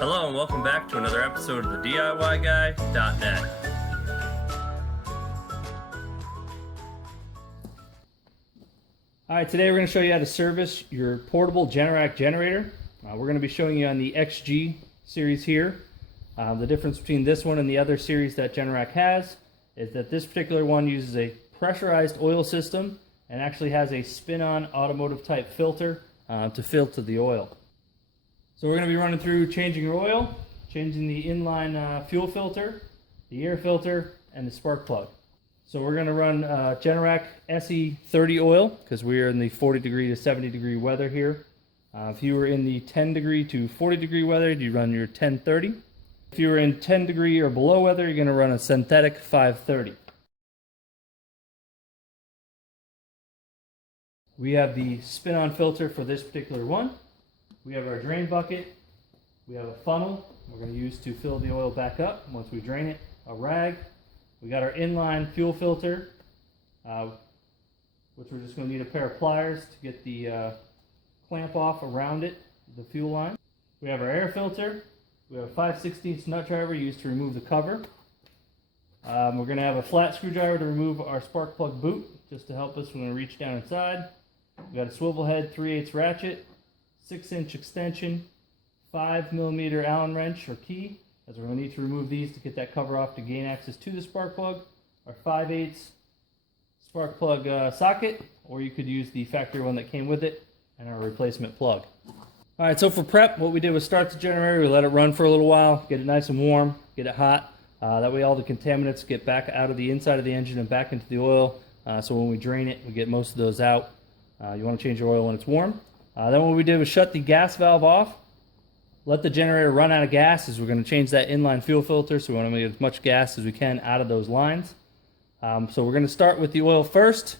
Hello and welcome back to another episode of the DIYguy.net. Alright, today we're going to show you how to service your portable Generac generator. We're going to be showing you on the XG series here. The difference between this one and the other series that Generac has is that this particular one uses a pressurized oil system and actually has a spin-on automotive type filter to filter the oil. So we're going to be running through changing your oil, changing the inline fuel filter, the air filter, and the spark plug. So we're going to run Generac SE30 oil because we are in the 40 degree to 70 degree weather here. If you were in the 10 degree to 40 degree weather, you run your 1030. If you were in 10 degree or below weather, you're going to run a synthetic 530. We have the spin-on filter for this particular one. We have our drain bucket. We have a funnel we're going to use to fill the oil back up once we drain it. A rag. We got our inline fuel filter, which we're just going to need a pair of pliers to get the clamp off around it, the fuel line. We have our air filter. We have a 5/16 nut driver used to remove the cover. We're going to have a flat screwdriver to remove our spark plug boot, just to help us when we reach down inside. We got a swivel head 3/8 ratchet, 6-inch extension, 5mm Allen wrench or key, as we're going to need to remove these to get that cover off to gain access to the spark plug. Our 5/8 spark plug socket, or you could use the factory one that came with it, and our replacement plug. Alright, so for prep, what we did was start the generator, we let it run for a little while, get it nice and warm, get it hot. That way all the contaminants get back out of the inside of the engine and back into the oil. So when we drain it, we get most of those out. You want to change your oil when it's warm. Then what we did was shut the gas valve off, let the generator run out of gas, as we're going to change that inline fuel filter, so we want to get as much gas as we can out of those lines. So we're going to start with the oil first,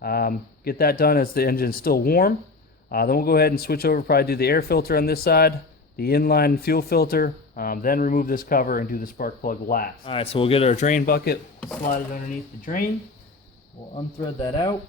get that done as the engine is still warm. Then we'll go ahead and switch over, probably do the air filter on this side, the inline fuel filter, then remove this cover and do the spark plug last. Alright, so we'll get our drain bucket, slide it underneath the drain, we'll unthread that out.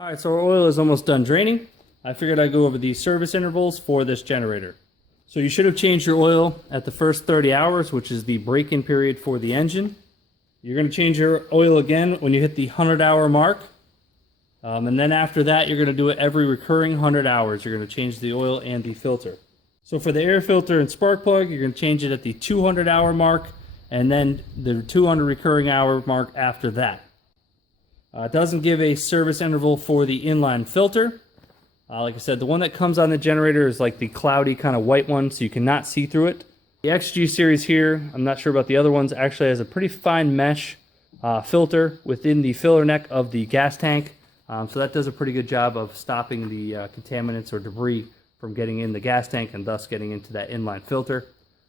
Alright, so our oil is almost done draining. I figured I'd go over the service intervals for this generator. So you should have changed your oil at the first 30 hours, which is the break-in period for the engine. You're going to change your oil again when you hit the 100-hour mark. And then after that, you're going to do it every recurring 100 hours. You're going to change the oil and the filter. So for the air filter and spark plug, you're going to change it at the 200-hour mark, and then the 200 recurring hour mark after that. It doesn't give a service interval for the inline filter. Like I said, the one that comes on the generator is like the cloudy kind of white one, so you cannot see through it. The XG series here, I'm not sure about the other ones, actually has a pretty fine mesh filter within the filler neck of the gas tank. So that does a pretty good job of stopping the contaminants or debris from getting in the gas tank and thus getting into that inline filter.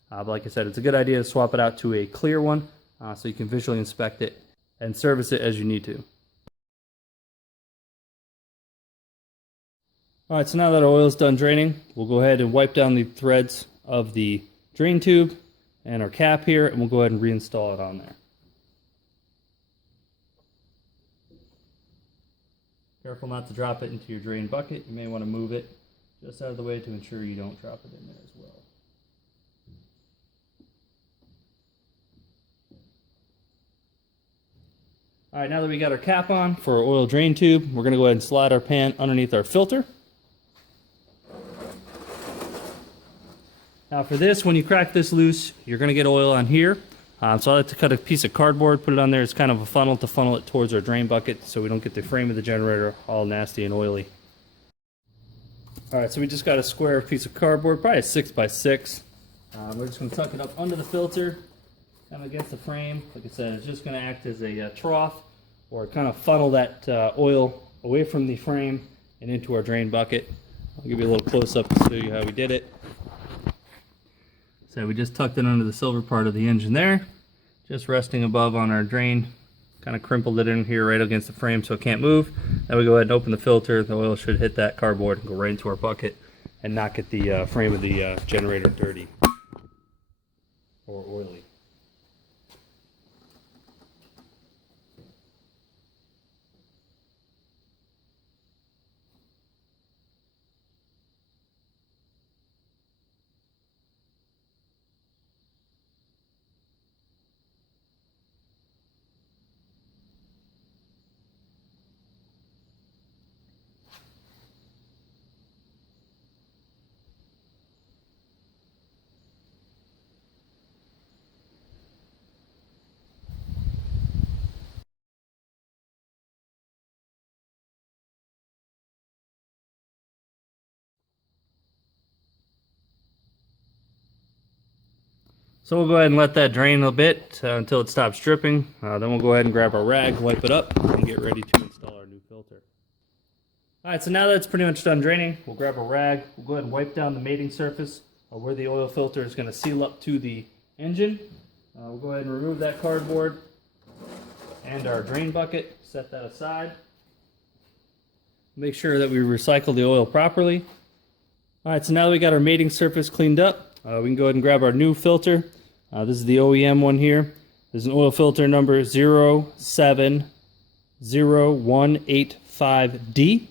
But like I said, it's a good idea to swap it out to a clear one so you can visually inspect it and service it as you need to. Alright, so now that our oil is done draining, we'll go ahead and wipe down the threads of the drain tube and our cap here, and we'll go ahead and reinstall it on there. Careful not to drop it into your drain bucket. You may want to move it just out of the way to ensure you don't drop it in there as well. Alright, now that we got our cap on for our oil drain tube, we're going to go ahead and slide our pan underneath our filter. Now for this, when you crack this loose, you're going to get oil on here. So I like to cut a piece of cardboard, put it on there as kind of a funnel to funnel it towards our drain bucket so we don't get the frame of the generator all nasty and oily. Alright, so we just got a square piece of cardboard, probably a 6x6. We're just going to tuck it up under the filter, kind of against the frame. Like I said, it's just going to act as a trough, or kind of funnel that oil away from the frame and into our drain bucket. I'll give you a little close-up to show you how we did it. So we just tucked it under the silver part of the engine there, just resting above on our drain. Kind of crimpled it in here right against the frame so it can't move. Then we go ahead and open the filter. The oil should hit that cardboard and go right into our bucket and not get the frame of the generator dirty. or oily. So we'll go ahead and let that drain a bit until it stops dripping. Then we'll go ahead and grab our rag, wipe it up, and get ready to install our new filter. Alright, so now that it's pretty much done draining, we'll grab a rag, we'll go ahead and wipe down the mating surface where the oil filter is going to seal up to the engine. We'll go ahead and remove that cardboard and our drain bucket, set that aside. Make sure that we recycle the oil properly. Alright, so now that we got our mating surface cleaned up, we can go ahead and grab our new filter. This is the OEM one here. There's an oil filter number 070185D.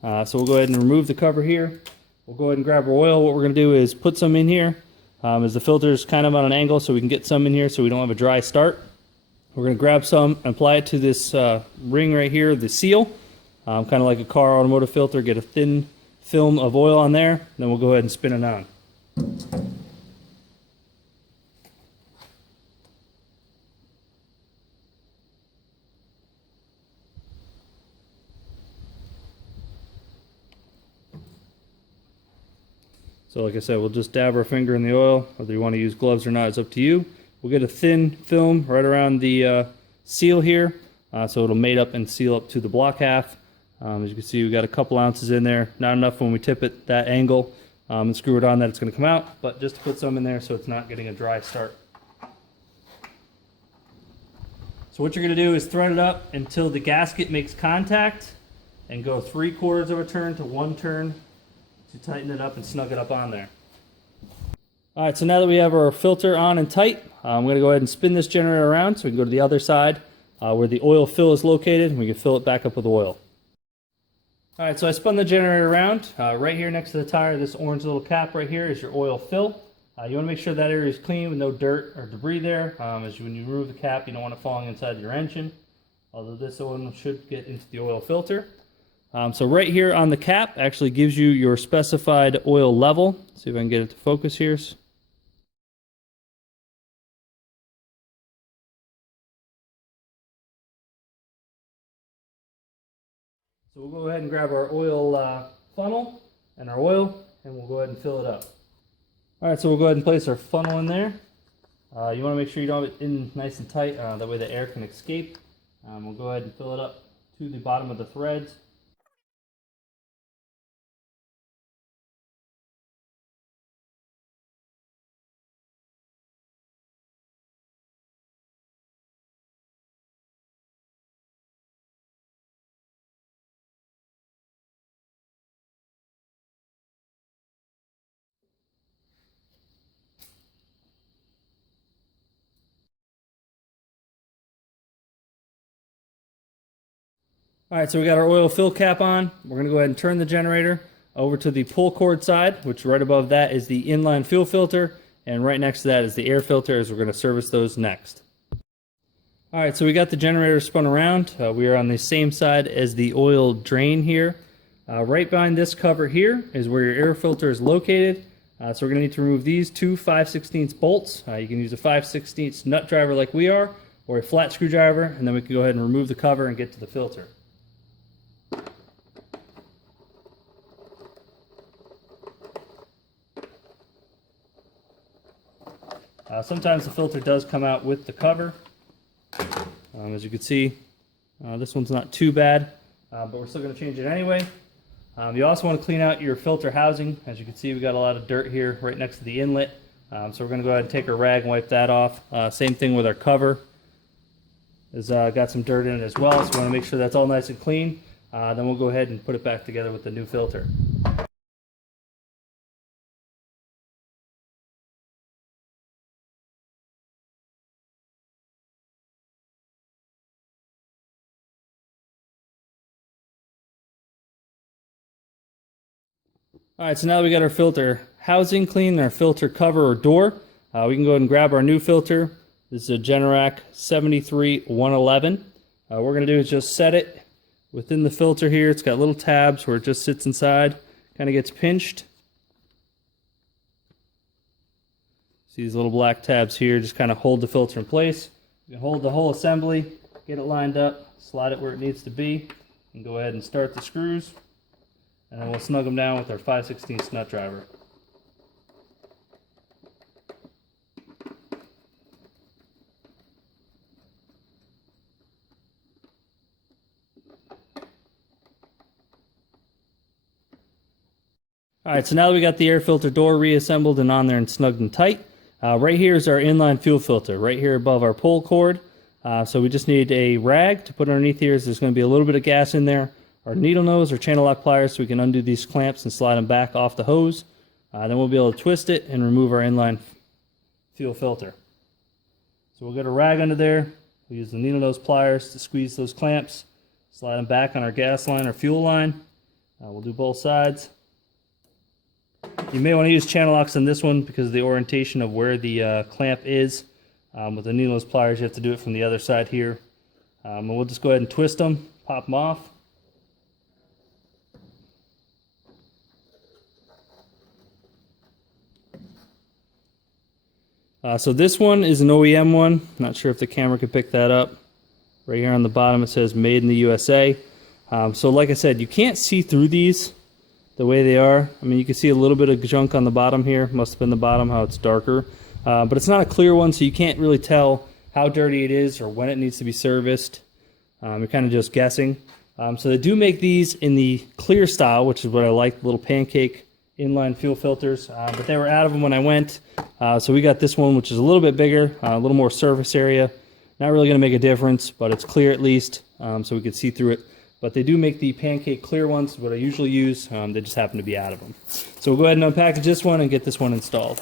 So we'll go ahead and remove the cover here. We'll go ahead and grab our oil. What we're going to do is put some in here as the filter is kind of on an angle, so we can get some in here so we don't have a dry start. We're going to grab some and apply it to this ring right here, the seal. Kind of like a car automotive filter, get a thin film of oil on there, then we'll go ahead and spin it on. So like I said, we'll just dab our finger in the oil. Whether you want to use gloves or not is up to you. We'll get a thin film right around the seal here, so it'll mate up and seal up to the block half. As you can see, we got a couple ounces in there. Not enough when we tip it that angle and screw it on that it's going to come out, but just to put some in there so it's not getting a dry start. So what you're going to do is thread it up until the gasket makes contact and go 3/4 of a turn to 1 turn to tighten it up and snug it up on there. Alright, so now that we have our filter on and tight, I'm going to go ahead and spin this generator around so we can go to the other side where the oil fill is located, and we can fill it back up with oil. Alright, so I spun the generator around. Right here next to the tire, this orange little cap right here is your oil fill. You want to make sure that area is clean with no dirt or debris there. As when you remove the cap, you don't want it falling inside your engine. Although this one should get into the oil filter. So right here on the cap actually gives you your specified oil level. Let's see if I can get it to focus here. So we'll go ahead and grab our oil funnel and our oil, and we'll go ahead and fill it up. Alright, so we'll go ahead and place our funnel in there. You want to make sure you don't have it in nice and tight, that way the air can escape. We'll go ahead and fill it up to the bottom of the threads. Alright, so we got our oil fill cap on. We're going to go ahead and turn the generator over to the pull cord side, which right above that is the inline fuel filter, and right next to that is the air filter, as we're going to service those next. Alright, so we got the generator spun around. We are on the same side as the oil drain here. Right behind this cover here is where your air filter is located. So we're going to need to remove these two 5/16 bolts. You can use a 5/16 nut driver like we are, or a flat screwdriver, and then we can go ahead and remove the cover and get to the filter. Sometimes the filter does come out with the cover. As you can see, this one's not too bad, but we're still going to change it anyway. You also want to clean out your filter housing. As you can see, we got a lot of dirt here right next to the inlet. So we're going to go ahead and take our rag and wipe that off. Same thing with our cover. It's got some dirt in it as well, so we want to make sure that's all nice and clean. Then we'll go ahead and put it back together with the new filter. Alright, so now that we got our filter housing clean and our filter cover or door, we can go ahead and grab our new filter. This is a Generac 73111. What we're going to do is just set it within the filter here. It's got little tabs where it just sits inside, kind of gets pinched. See these little black tabs here, just kind of hold the filter in place. You can hold the whole assembly, get it lined up, slide it where it needs to be, and go ahead and start the screws. And then we'll snug them down with our 5/16 nut driver. Alright, so now that we got the air filter door reassembled and on there and snugged and tight, right here is our inline fuel filter, right here above our pull cord. So we just need a rag to put underneath here. There's going to be a little bit of gas in there. Our needle nose or channel lock pliers so we can undo these clamps and slide them back off the hose. Then we'll be able to twist it and remove our inline fuel filter. So we'll get a rag under there. We'll use the needle nose pliers to squeeze those clamps, slide them back on our gas line or fuel line. We'll do both sides. You may want to use channel locks on this one because of the orientation of where the clamp is. With the needle nose pliers, you have to do it from the other side here. And we'll just go ahead and twist them, pop them off. So this one is an OEM one. Not sure if the camera can pick that up. Right here on the bottom it says made in the USA. So like I said, you can't see through these the way they are. I mean, you can see a little bit of junk on the bottom here. Must have been the bottom, how it's darker. But it's not a clear one, so you can't really tell how dirty it is or when it needs to be serviced. You're kind of just guessing. So they do make these in the clear style, which is what I like, the little pancake inline fuel filters. But they were out of them when I went. So we got this one, which is a little bit bigger, a little more surface area. Not really going to make a difference, but it's clear at least, so we can see through it. But they do make the pancake clear ones, what I usually use. They just happen to be out of them. So we'll go ahead and unpackage this one and get this one installed.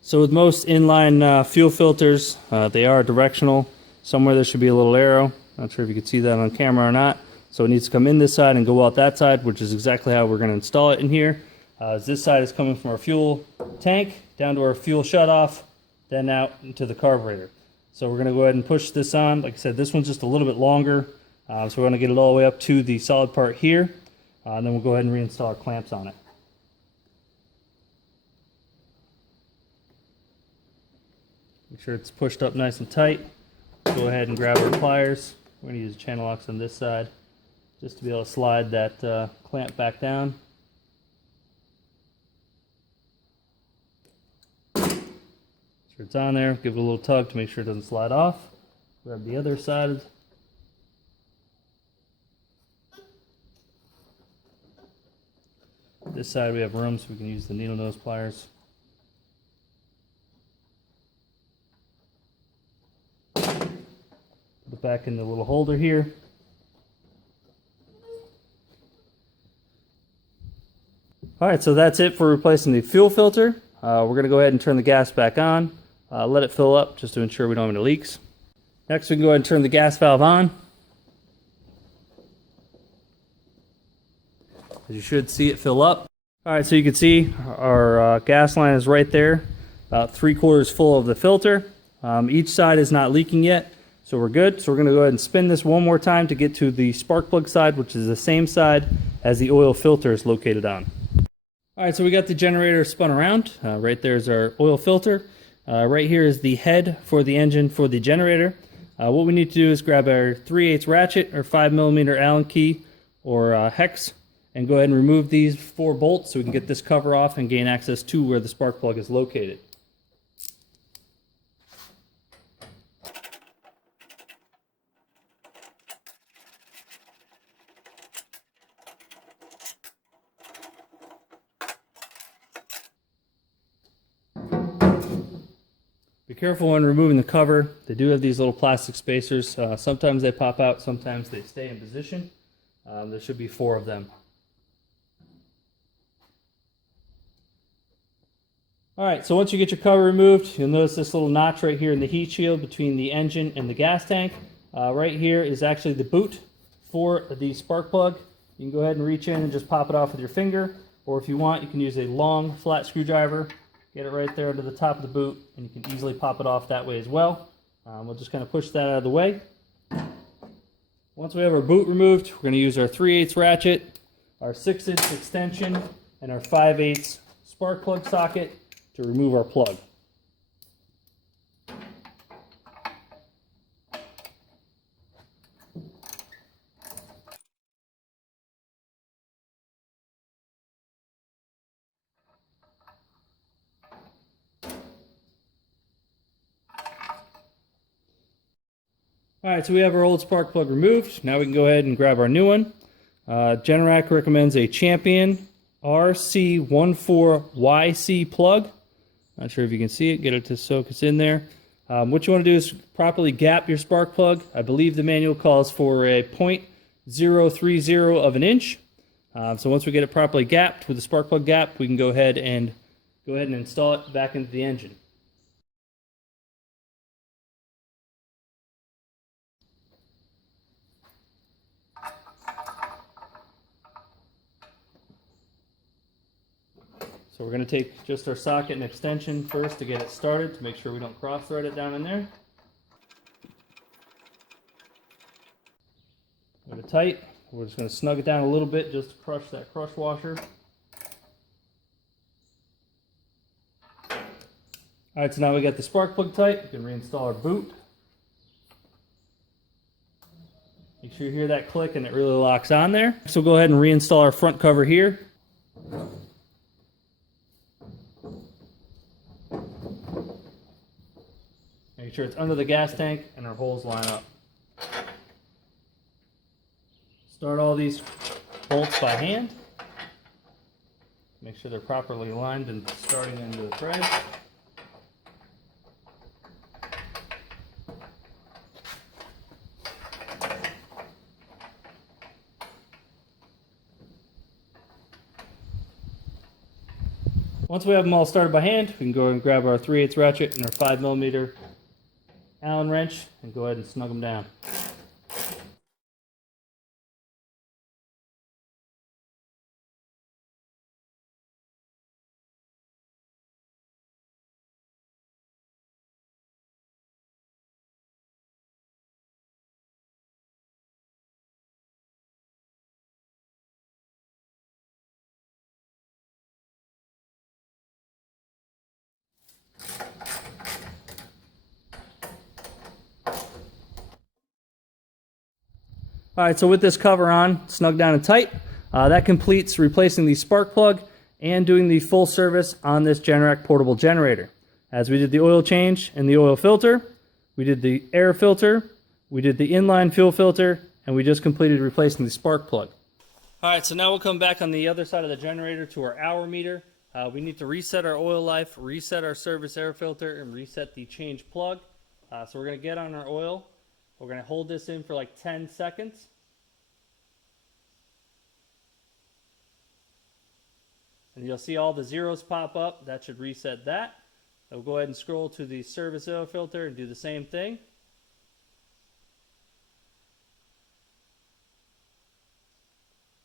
So with most inline fuel filters, they are directional. Somewhere there should be a little arrow. Not sure if you can see that on camera or not. So it needs to come in this side and go out that side, which is exactly how we're going to install it in here. This side is coming from our fuel tank down to our fuel shutoff, then out into the carburetor. So we're going to go ahead and push this on. Like I said, this one's just a little bit longer. So we're going to get it all the way up to the solid part here. And then we'll go ahead and reinstall our clamps on it. Make sure it's pushed up nice and tight. Go ahead and grab our pliers. We're going to use channel locks on this side just to be able to slide that clamp back down. Make sure it's on there. Give it a little tug to make sure it doesn't slide off. Grab the other side. This side we have room, so we can use the needle nose pliers. Put it back in the little holder here. Alright, so that's it for replacing the fuel filter. We're going to go ahead and turn the gas back on. Let it fill up just to ensure we don't have any leaks. Next we can go ahead and turn the gas valve on. As you should see it fill up. Alright, so you can see our gas line is right there, about 3/4 full of the filter. Each side is not leaking yet, so we're good. So we're going to go ahead and spin this one more time to get to the spark plug side, which is the same side as the oil filter is located on. Alright, so we got the generator spun around. Right there is our oil filter. Right here is the head for the engine for the generator. What we need to do is grab our 3/8 ratchet or 5mm Allen key or hex and go ahead and remove these 4 bolts so we can get this cover off and gain access to where the spark plug is located. Be careful when removing the cover. They do have these little plastic spacers. Sometimes they pop out, sometimes they stay in position. There should be 4 of them. Alright, so once you get your cover removed, you'll notice this little notch right here in the heat shield between the engine and the gas tank. Right here is actually the boot for the spark plug. You can go ahead and reach in and just pop it off with your finger. or if you want, you can use a long flat screwdriver, get it right there under the top of the boot, and you can easily pop it off that way as well. We'll just kind of push that out of the way. Once we have our boot removed, we're going to use our 3/8 ratchet, our 6-inch extension, and our 5/8 spark plug socket to remove our plug. Alright, so we have our old spark plug removed. Now we can go ahead and grab our new one. Generac recommends a Champion RC14YC plug. Not sure if you can see it. Get it to soak it's in there. What you want to do is properly gap your spark plug. I believe the manual calls for a 0.030 of an inch. So once we get it properly gapped with the spark plug gap, we can go ahead and install it back into the engine. So we're going to take just our socket and extension first to get it started, to make sure we don't cross-thread it down in there. Get it tight. We're just going to snug it down a little bit just to crush that crush washer. Alright, so now we got the spark plug tight. We can reinstall our boot. Make sure you hear that click and it really locks on there. So we'll go ahead and reinstall our front cover here. Make sure it's under the gas tank and our holes line up. Start all these bolts by hand. Make sure they're properly aligned and starting into the thread. Once we have them all started by hand, we can go and grab our 3/8 ratchet and our 5mm Allen wrench and go ahead and snug them down. Alright, so with this cover on, snug down and tight, that completes replacing the spark plug and doing the full service on this Generac portable generator. As we did the oil change and the oil filter, we did the air filter, we did the inline fuel filter, and we just completed replacing the spark plug. Alright, so now we'll come back on the other side of the generator to our hour meter. We need to reset our oil life, reset our service air filter, and reset the change plug. So we're going to get on our oil. We're going to hold this in for like 10 seconds. And you'll see all the zeros pop up. That should reset that. We'll go ahead and scroll to the service oil filter and do the same thing.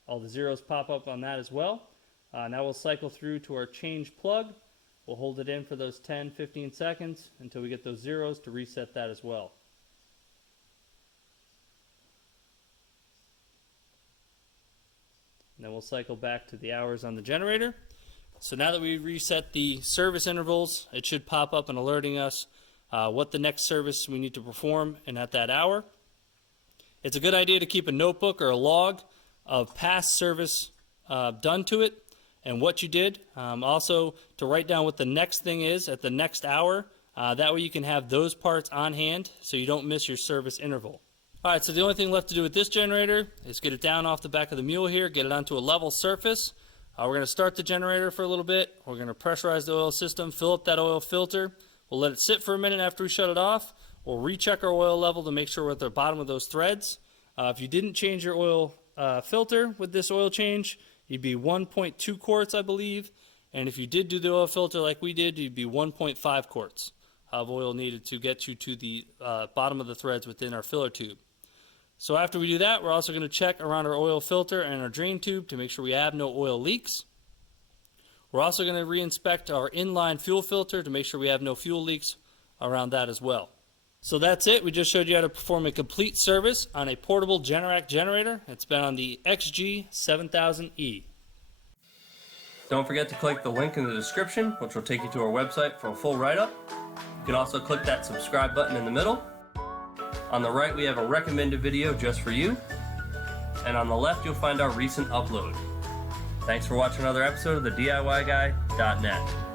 All the zeros pop up on that as well. Now we'll cycle through to our change plug. We'll hold it in for those 10-15 seconds until we get those zeros to reset that as well. And then we'll cycle back to the hours on the generator. So now that we reset the service intervals, it should pop up and alerting us what the next service we need to perform and at that hour. It's a good idea to keep a notebook or a log of past service done to it and what you did. Also to write down what the next thing is at the next hour. That way you can have those parts on hand so you don't miss your service interval. Alright, so the only thing left to do with this generator is get it down off the back of the mule here, get it onto a level surface. We're going to start the generator for a little bit. We're going to pressurize the oil system, fill up that oil filter. We'll let it sit for a minute after we shut it off. We'll recheck our oil level to make sure we're at the bottom of those threads. If you didn't change your oil filter with this oil change, you'd be 1.2 quarts, I believe. And if you did do the oil filter like we did, you'd be 1.5 quarts of oil needed to get you to the bottom of the threads within our filler tube. So after we do that, we're also going to check around our oil filter and our drain tube to make sure we have no oil leaks. We're also going to re-inspect our inline fuel filter to make sure we have no fuel leaks around that as well. So that's it. We just showed you how to perform a complete service on a portable Generac generator. It's been on the XG7000E. Don't forget to click the link in the description, which will take you to our website for a full write-up. You can also click that subscribe button in the middle. On the right, we have a recommended video just for you. And on the left, you'll find our recent upload. Thanks for watching another episode of the DIYguy.net.